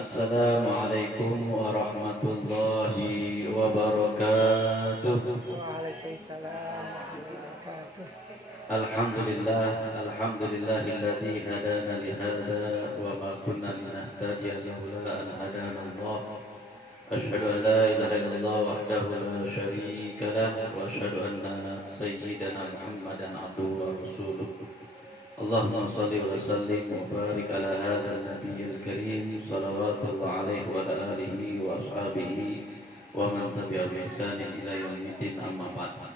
Assalamualaikum warahmatullahi wabarakatuh. Waalaikumsalam warahmatullahi wabarakatuh. Alhamdulillahilladzi hadana li hadza wa ma kunna linahtadiya laula an hadana Allah. Asyhadu an la ilaha illallah wahdahu la syarika lah wa asyhadu anna sayyidana Muhammadan abduhu wa rasuluh. Allahumma salli wa sallim wa barik ala hadzal nabiyil karim salawatullah alaihi wa ala alihi wa ashabihi wa man tabi'a bi ihsanin ila yaumiddin, amma ba'd.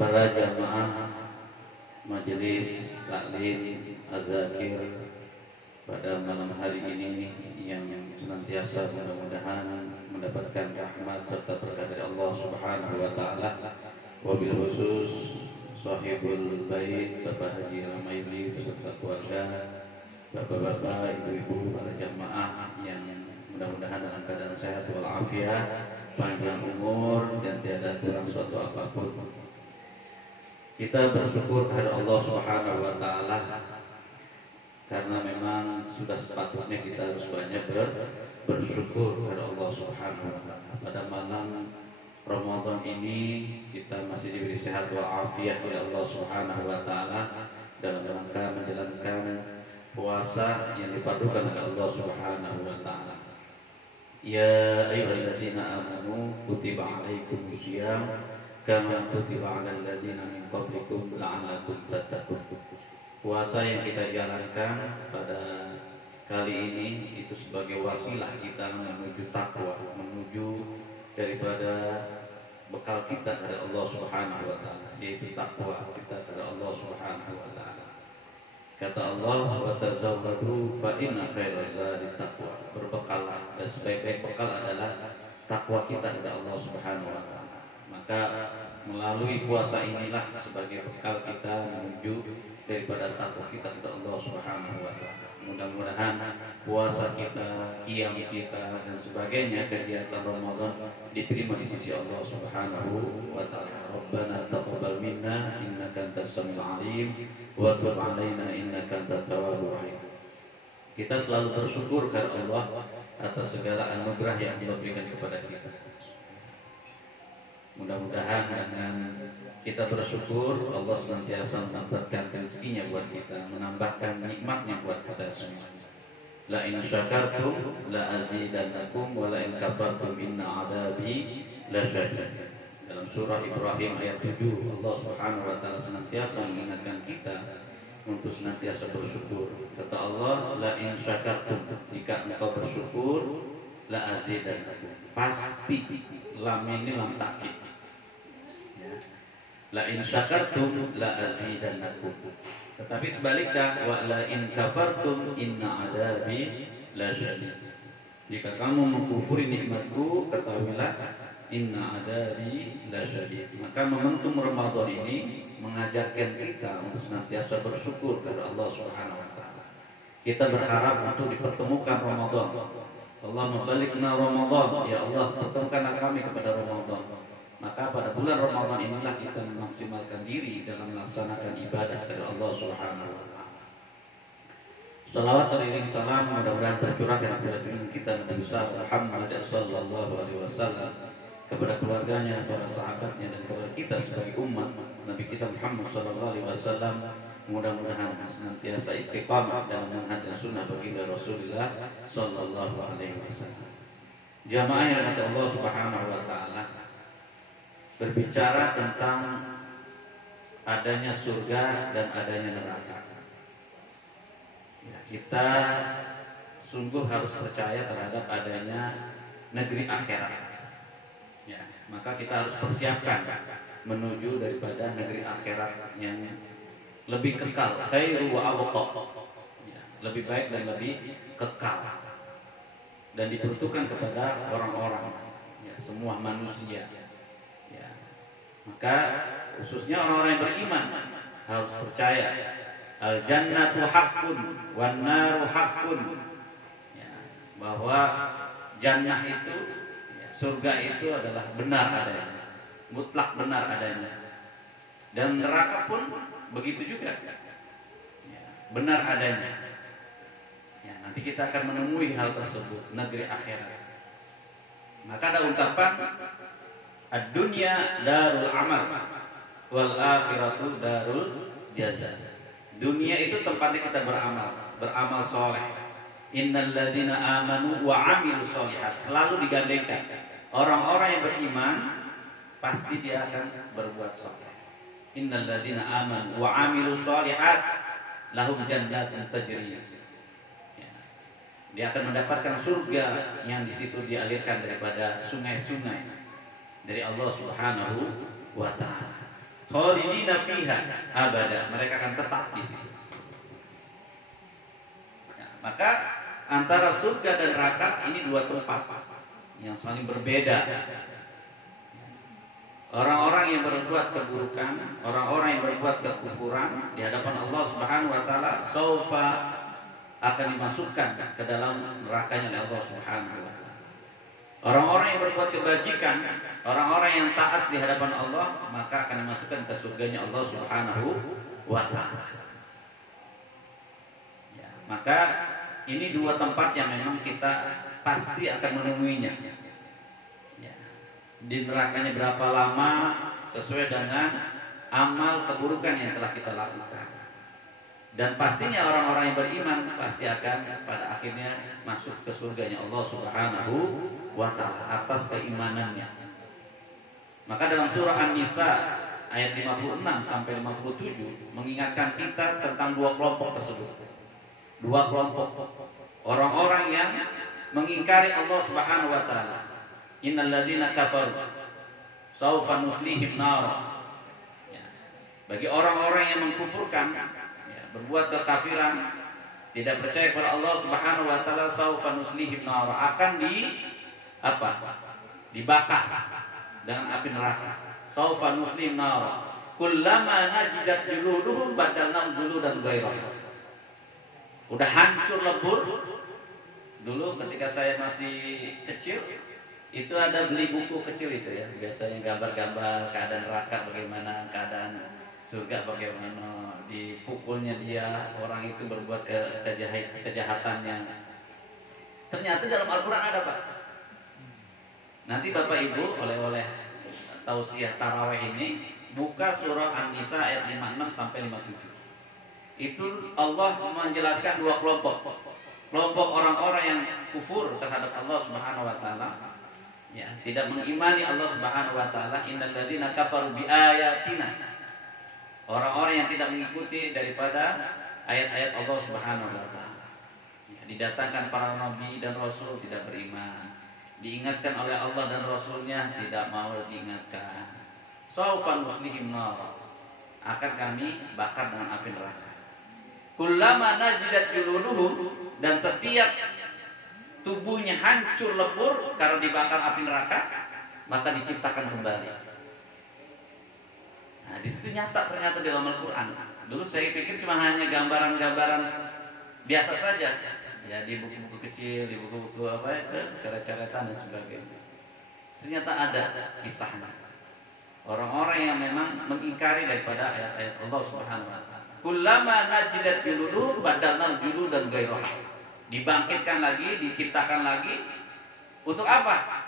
Para jamaah majelis taklim az-zakir pada malam hari ini yang senantiasa mudah-mudahan mendapatkan rahmat serta berkah dari Allah Subhanahu wa taala, wabil khusus sahibul bait Bapak Haji Ramaili beserta keluarga, bapak-bapak, ibu-ibu, para jamaah yang mudah-mudahan dalam keadaan sehat walafiat, panjang umur dan tiada kurang suatu apapun. Kita bersyukur kepada Allah Subhanahu wa taala karena memang sudah sepatutnya kita harus banyak bersyukur kepada Allah Subhanahu wa taala. Pada malam Ramadan ini kita masih diberi sehat walafiat oleh Allah Subhanahu wa taala dalam rangka menjalankan puasa yang dipadukan oleh Allah Subhanahu wa taala. Ya ayyuhalladzina amanu kutiba alaikumusiyam kama kutiba alal ladzina min qablikum la'allakum tattaqun. Puasa yang kita jalankan pada kali ini itu sebagai wasilah kita menuju takwa, menuju daripada bekal kita dari Allah Subhanahu wa taala, yaitu takwa kita kepada Allah Subhanahu wa taala. Kata Allah, wa tazawwadu fa inna khairaz zadi taqwa. Berbekallah, dan sebaik-baik bekal adalah takwa kita kepada Allah Subhanahu wa taala. Maka melalui puasa inilah sebagai bekal kita menuju daripada takwa kita kepada Allah Subhanahu wa taala. Mudah-mudahan puasa kita, qiyam kita dan sebagainya kegiatan Ramadan diterima di sisi Allah Subhanahu wa taala. Rabbana taqabbal minna innaka antas samiul alim wa tub 'alaina innaka antat tawwabur rahim. Kita selalu bersyukur kepada Allah atas segala anugerah yang Allah berikan kepada kita. Mudah-mudahan dengan kita bersyukur, Allah senantiasa menambahkan rezekinya buat kita, menambahkan nikmatnya buat kita semua. La in syakartum la azidannakum wa la in kafartum inna adabi lasyadid. Dalam surah Ibrahim ayat 7, Allah Subhanahu wa taala senantiasa mengingatkan kita untuk senantiasa bersyukur. Kata Allah, la in syakartum, jika engkau bersyukur, la azidannakum. Pasti, lam ini lam takkid. La in syakartum la azidannakum. Tetapi sebaliknya, wa la in kafartum inna adabi lasyadid. Jika kamu mengkufuri nikmatku, ketahuilah inna adabi lasyadid. Maka momentum Ramadan ini mengajarkan kita untuk senantiasa bersyukur kepada Allah Subhanahu wa taala. Kita berharap untuk dipertemukan Ramadan. Allah membalikna Ramadan, ya Allah pertemukanlah kami kepada Ramadan. Maka pada bulan Ramadan inilah kita memaksimalkan diri dalam melaksanakan ibadah kepada Allah Subhanahu wa taala. Salawat dan salam mudah-mudahan tercurahkan kepada junjungan kita Nabi besar Muhammad sallallahu alaihi wasallam, kepada keluarganya, para sahabatnya dan kepada kita sebagai umat Nabi kita Muhammad sallallahu alaihi wasallam. Mudah-mudahan senantiasa istiqamah dalam manhaj dan sunnah baginda Rasulullah sallallahu alaihi wasallam. Jamaah yang dirahmati Allah Subhanahu wa taala, berbicara tentang adanya surga dan adanya neraka. Ya, kita sungguh harus percaya terhadap adanya negeri akhirat. Ya, maka kita harus persiapkan menuju daripada negeri akhirat yang lebih kekal, khairu wa abqa. Ya, lebih baik dan lebih kekal. Dan diperuntukkan kepada orang-orang, ya, semua manusia. Maka khususnya orang-orang yang beriman harus percaya al jannatu haqqun wan naru haqqun, ya, bahwa jannah itu, ya, surga itu adalah benar adanya, mutlak benar adanya, dan neraka pun begitu juga, ya, benar adanya. Ya, nanti kita akan menemui hal tersebut, negeri akhirat. Maka ada ungkapan ad-dunya darul amal wal akhiratu darul jasa. Dunia itu tempatnya kita beramal soleh. Innal ladzina amanu wa amilus solihat, selalu digandengkan. Orang-orang yang beriman pasti dia akan berbuat soleh. Innal ladzina amanu wa amilus solihat lahum jannatun tajri. Ya. Dia akan mendapatkan surga yang di situ dialirkan daripada sungai-sungai dari Allah Subhanahu wa taala. Khalidina fiha abada, mereka akan tetap di situ. Ya, maka antara surga dan neraka ini dua tempat yang saling berbeda. Orang-orang yang berbuat keburukan, orang-orang yang berbuat kekufuran di hadapan Allah Subhanahu wa taala saufa akan dimasukkan ke dalam nerakanya oleh Allah Subhanahu wa taala. Orang-orang yang berbuat kebajikan, orang-orang yang taat di hadapan Allah, maka akan dimasukkan ke surganya Allah Subhanahu wa taala. Ya, maka ini dua tempat yang memang kita pasti akan menemuinya. Ya. Di nerakanya berapa lama sesuai dengan amal keburukan yang telah kita lakukan. Dan pastinya orang-orang yang beriman pasti akan pada akhirnya masuk ke surganya Allah Subhanahu wa taala atas keimanannya. Maka dalam surah An-Nisa ayat 56 sampai 57 mengingatkan kita tentang dua kelompok tersebut. Dua kelompok orang-orang yang mengingkari Allah Subhanahu wa taala. Innal ladzina kafaru saufa nuslihim nar. Ya. Bagi orang-orang yang mengkufurkan, ya, berbuat kekafiran, tidak percaya kepada Allah Subhanahu wa taala, saufa nuslihim nar, akan dibakar dengan api neraka. Saufa nuslihim nar. Kullama najidat juluduhum badalnahum juludan ghairah. Udah hancur lebur. Dulu ketika saya masih kecil, itu ada beli buku kecil itu ya, biasanya gambar-gambar keadaan neraka bagaimana, keadaan surga bagaimana, dipukulnya dia, orang itu berbuat kejahatannya. Ternyata dalam Al-Quran ada, Pak. Nanti Bapak Ibu oleh tausiah tarawih ini buka surah An-Nisa ayat 56 sampai 57. Itu Allah menjelaskan dua kelompok. Kelompok orang-orang yang kufur terhadap Allah Subhanahu wa taala, ya, tidak mengimani Allah Subhanahu wa taala. Innal ladzina kafaru bi ayatina. Orang-orang yang tidak mengikuti daripada ayat-ayat Allah Subhanahu wa taala. Ya, didatangkan para nabi dan rasul tidak beriman. Diingatkan oleh Allah dan rasulnya tidak mau diingatkan. Saufan muslihim nar. Akan kami bakar dengan api neraka. Kullama najidat juluduhum, dan setiap tubuhnya hancur lebur karena dibakar api neraka, maka diciptakan kembali. Nah, di situ nyata ternyata di dalam Al-Quran. Dulu saya pikir cuma hanya gambaran-gambaran biasa saja, ya, di buku-buku kecil, di buku-buku coret-coretan dan sebagainya. Ternyata ada kisahnya. Orang-orang yang memang mengingkari daripada ayat-ayat Allah Subhanahu wa taala. Kullama najidat juluduhum badalnahum juludan ghairah. Dibangkitkan lagi, diciptakan lagi. Untuk apa?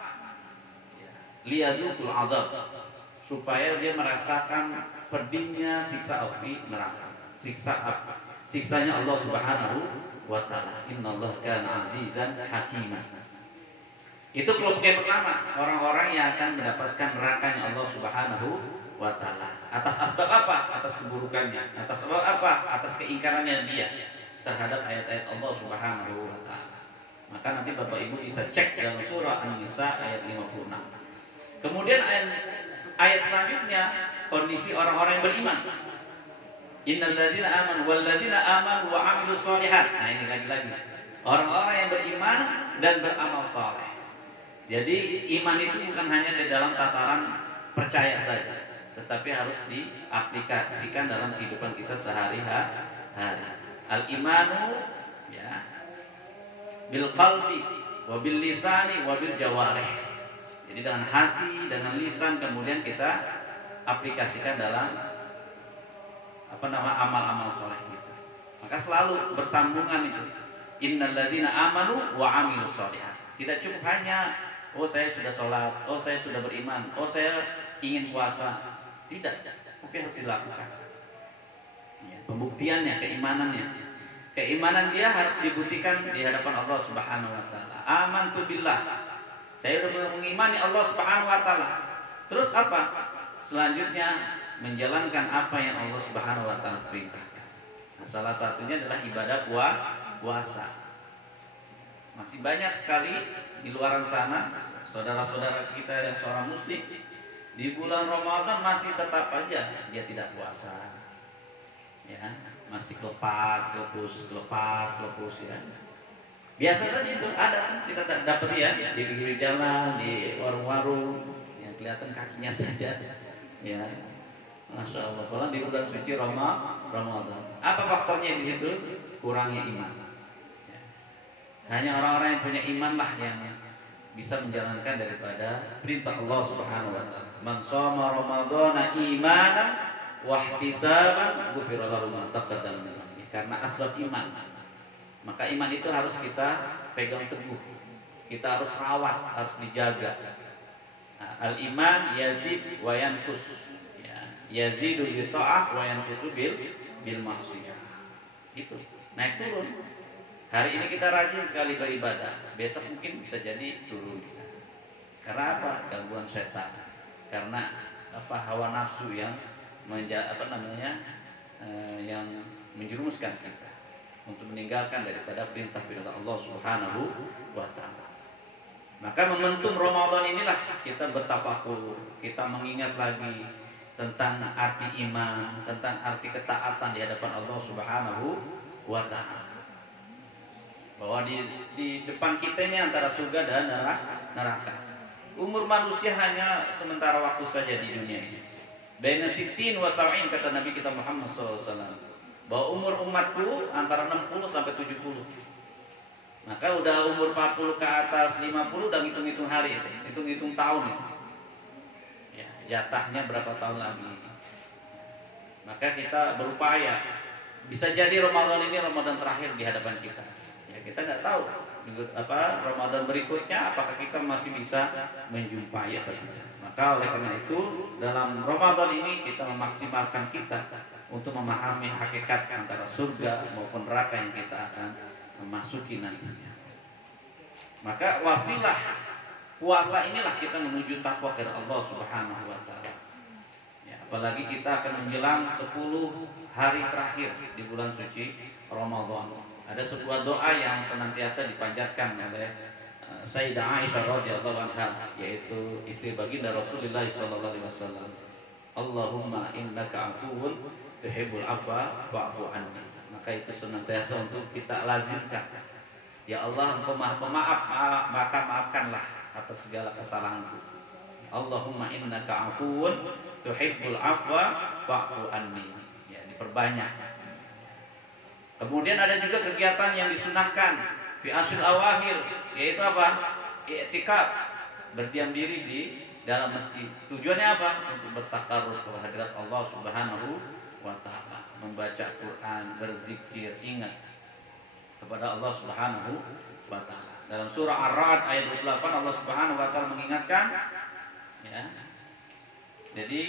Liyadzuqul adzab, supaya dia merasakan pedihnya siksa api neraka. Siksanya Allah Subhanahu wa taala. Innallaha kana azizan hakima. Itu kelompok yang pertama, orang-orang yang akan mendapatkan nerakanya Allah Subhanahu wa taala. Atas asbab apa? Atas keburukannya. Atas sebab apa? Atas keingkarannya dia terhadap ayat-ayat Allah Subhanahu wa taala. Maka nanti Bapak Ibu bisa cek dalam surah An-Nisa ayat 56. Kemudian ayat selanjutnya kondisi orang-orang yang beriman. Innal ladzina amanu wal ladzina amanu wa 'amilus sholihat. Nah, ini lagi-lagi orang-orang yang beriman dan beramal saleh. Jadi iman itu bukan hanya di dalam tataran percaya saja, tetapi harus diaplikasikan dalam kehidupan kita sehari-hari. Al-imanu, ya, bil qalbi wa bil lisani wa bil jawarih. Jadi dengan hati, dengan lisan, kemudian kita aplikasikan dalam amal-amal soleh kita. Maka selalu bersambungan itu. Innalladzina amanu wa 'amilus shalihat. Tidak cukup hanya saya sudah sholat, saya sudah beriman, saya ingin puasa. Tidak, tapi harus dilakukan. Ya, pembuktiannya, keimanannya. Keimanan dia harus dibuktikan di hadapan Allah Subhanahu wa taala. Amantu billah. Saya sudah mengimani Allah Subhanahu wa taala. Terus apa? Selanjutnya menjalankan apa yang Allah Subhanahu wa taala perintahkan. Nah, salah satunya adalah ibadah puasa. Masih banyak sekali di luar sana saudara-saudara kita yang seorang muslim di bulan Ramadan masih tetap aja dia tidak puasa. Ya, masih lepas ya. Biasa saja itu ada, kita dapat ya di pinggir jalan, di warung-warung yang kelihatan kakinya saja. Ya, Masya Allah. Kalau di bulan suci Ramadan, apa faktornya di situ? Kurangnya iman. Ya. Hanya orang-orang yang punya iman lah yang bisa menjalankan daripada perintah Allah Subhanahu wa taala. Man shoma Ramadhana imanan wa ihtisaban ghufira lahu ma taqaddama min dhanbihi. Karena asbab iman. Maka iman itu harus kita pegang teguh. Kita harus rawat, harus dijaga. Nah, al-iman yazid wa yanqus. Ya, yazidu bi ta'ah wa yanqusu bil ma'siyah. Itu naik turun. Hari ini kita rajin sekali beribadah, besok mungkin bisa jadi turun. Karena apa? Gangguan setan. Karena hawa nafsu yang yang menjerumuskan kita untuk meninggalkan daripada perintah-perintah Allah Subhanahu wa taala. Maka momentum Ramadan inilah kita bertafakur, kita mengingat lagi tentang arti iman, tentang arti ketaatan di hadapan Allah Subhanahu wa taala. Bahwa di depan kita ini antara surga dan neraka. Umur manusia hanya sementara waktu saja di dunia ini. Baina sittin wa sab'in kata Nabi kita Muhammad SAW. Bahwa umur umatku antara 60 sampai 70. Maka udah umur 40 ke atas 50 udah ngitung-ngitung hari, hitung-hitung tahun. Ya, jatahnya berapa tahun lagi. Maka kita berupaya. Bisa jadi Ramadan ini Ramadan terakhir di hadapan kita. Ya, kita nggak tahu Ramadan berikutnya apakah kita masih bisa menjumpai apa tidak. Maka oleh karena itu dalam Ramadan ini kita memaksimalkan kita untuk memahami hakikat antara surga maupun neraka yang kita akan memasuki nantinya. Maka wasilah puasa inilah kita menuju takwa kepada Allah Subhanahu wa taala. Ya, apalagi kita akan menjelang 10 hari terakhir di bulan suci Ramadan. Ada sebuah doa yang senantiasa dipanjatkan oleh Sayyidah Aisyah radhiyallahu anha, yaitu istri baginda Rasulullah sallallahu alaihi wasallam. Allahumma innaka afuwun tuhibbul afwa fa'fu anni. Maka itu senantiasa untuk kita lazimkan. Ya Allah, Engkau Maha Pemaaf, maka maafkanlah atas segala kesalahanku. Allahumma innaka afuwun tuhibbul afwa fa'fu anni. Ya, diperbanyak. Kemudian ada juga kegiatan yang disunahkan fi ashril awakhir, yaitu apa? I'tikaf, berdiam diri di dalam masjid. Tujuannya apa? Untuk bertakarrub ke hadirat Allah Subhanahu wa taala, membaca Quran, berzikir, ingat kepada Allah Subhanahu wa taala. Dalam surah Ar-Ra'd ayat 28 Allah Subhanahu wa taala mengingatkan, ya. Jadi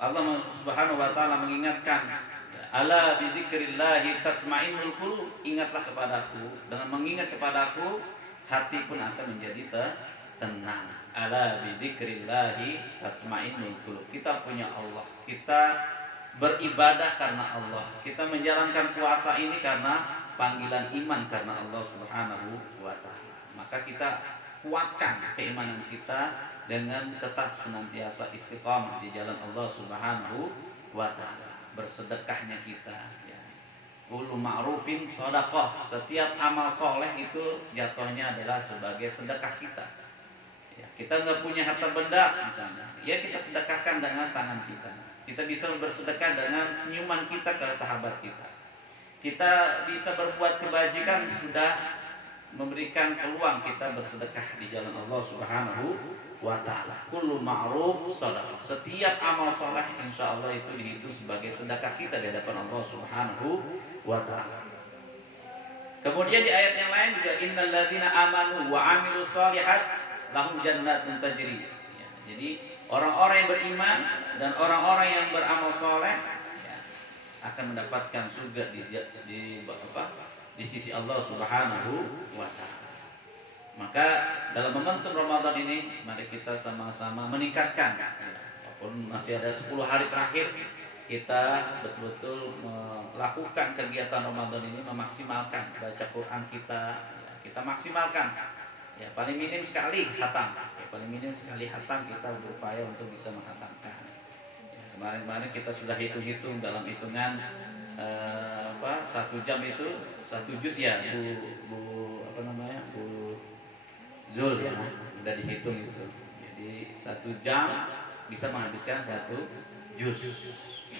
Allah Subhanahu wa taala mengingatkan, ala bidzikrillahi tatma'innul qulub. Ingatlah kepadaku, dengan mengingat kepadaku hati pun akan menjadi tenang. Ala bidzikrillahi tatma'innul qulub. Kita punya Allah, kita beribadah karena Allah, kita menjalankan puasa ini karena panggilan iman karena Allah Subhanahu wa taala. Maka kita kuatkan keimanan kita dengan tetap senantiasa istiqamah di jalan Allah Subhanahu wa taala. Bersedekahnya kita, ya. Kullu ma'rufin shadaqah. Setiap amal soleh itu jatuhnya adalah sebagai sedekah kita. Ya, kita nggak punya harta benda misalnya, ya kita sedekahkan dengan tangan kita. Kita bisa bersedekah dengan senyuman kita ke sahabat kita. Kita bisa berbuat kebajikan, sudah memberikan peluang kita bersedekah di jalan Allah Subhanahu wa ta'ala. Kullu ma'ruf shadaqah. Setiap amal soleh insya Allah itu dihitung sebagai sedekah kita di hadapan Allah Subhanahu wa ta'ala. Kemudian di ayat yang lain juga innal ladzina amanu wa amilus shalihat lahum jannatun tajri. Ya, jadi orang-orang yang beriman dan orang-orang yang beramal soleh ya, akan mendapatkan surga di sisi Allah Subhanahu wa taala. Maka dalam momentum Ramadan ini mari kita sama-sama meningkatkan walaupun masih ada 10 hari terakhir, kita betul-betul melakukan kegiatan Ramadan ini, memaksimalkan baca Quran kita maksimalkan ya, paling minim sekali hatam ya, paling minim sekali hatam kita berupaya untuk bisa menghatamkan ya, kemarin kita sudah hitung-hitung dalam hitungan 1 jam itu 1 juz ya Bu Zul ya, udah dihitung itu. Jadi 1 jam bisa menghabiskan 1 juz.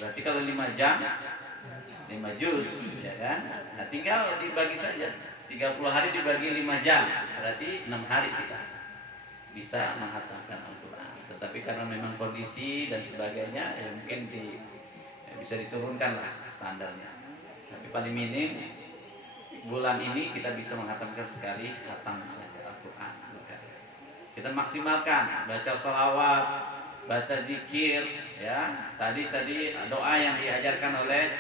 Berarti kalau 5 jam 5 juz ya kan. Nah, tinggal dibagi saja. 30 hari dibagi 5 jam. Berarti 6 hari kita bisa menghatamkan Al-Qur'an. Tetapi karena memang kondisi dan sebagainya ya mungkin bisa diturunkan lah standarnya. Tapi paling minim bulan ini kita bisa menghatamkan sekali khatam saja Al-Quran. Kita maksimalkan baca sholawat, baca zikir ya. Tadi doa yang diajarkan oleh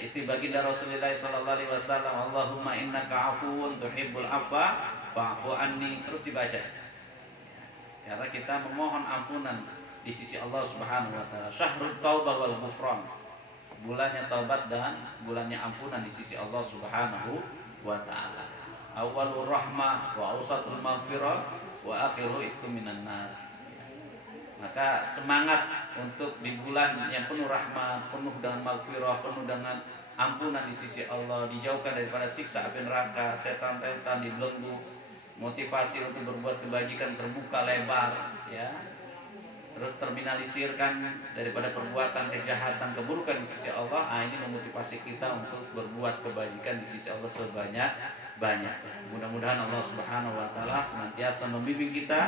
istri baginda Rasulullah sallallahu alaihi wasallam, Allahumma innaka afuwun tuhibbul afwa fa'fu anni, terus dibaca. Karena kita memohon ampunan di sisi Allah Subhanahu wa taala. Syahrul taubah wal ghufran. Bulannya taubat dan bulannya ampunan di sisi Allah Subhanahu wa taala. Awwalur rahmah wa awsatul maghfirah wa akhiru itqu minan nar. Maka semangat untuk di bulan yang penuh rahmat, penuh dengan maghfirah, penuh dengan ampunan di sisi Allah, dijauhkan daripada siksa api neraka, setan-setan dibelenggu, motivasi untuk berbuat kebajikan terbuka lebar ya. Terus terminalisirkan daripada perbuatan kejahatan, keburukan di sisi Allah. Ini memotivasi kita untuk berbuat kebajikan di sisi Allah sebanyak-banyak. Mudah-mudahan Allah Subhanahu wa taala senantiasa membimbing kita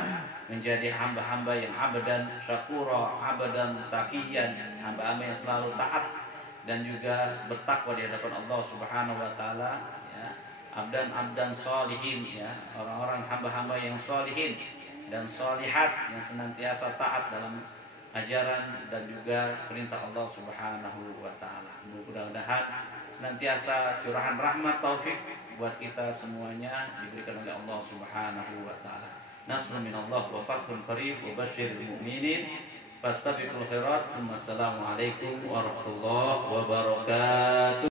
menjadi hamba-hamba yang abadan syakura, abadan taqiyan, hamba-hamba yang selalu taat dan juga bertakwa di hadapan Allah Subhanahu wa taala ya. Abdan-abdan sholihin ya, orang-orang hamba-hamba yang sholihin dan sholihat yang senantiasa taat dalam ajaran dan juga perintah Allah Subhanahu wa taala. Mudah-mudahan senantiasa curahan rahmat taufik buat kita semuanya diberikan oleh Allah Subhanahu wa taala. Nasrun minallah wa fathun qarib wa basyiril mu'minin. Fastabiqul khairat. Wassalamualaikum warahmatullahi wabarakatuh.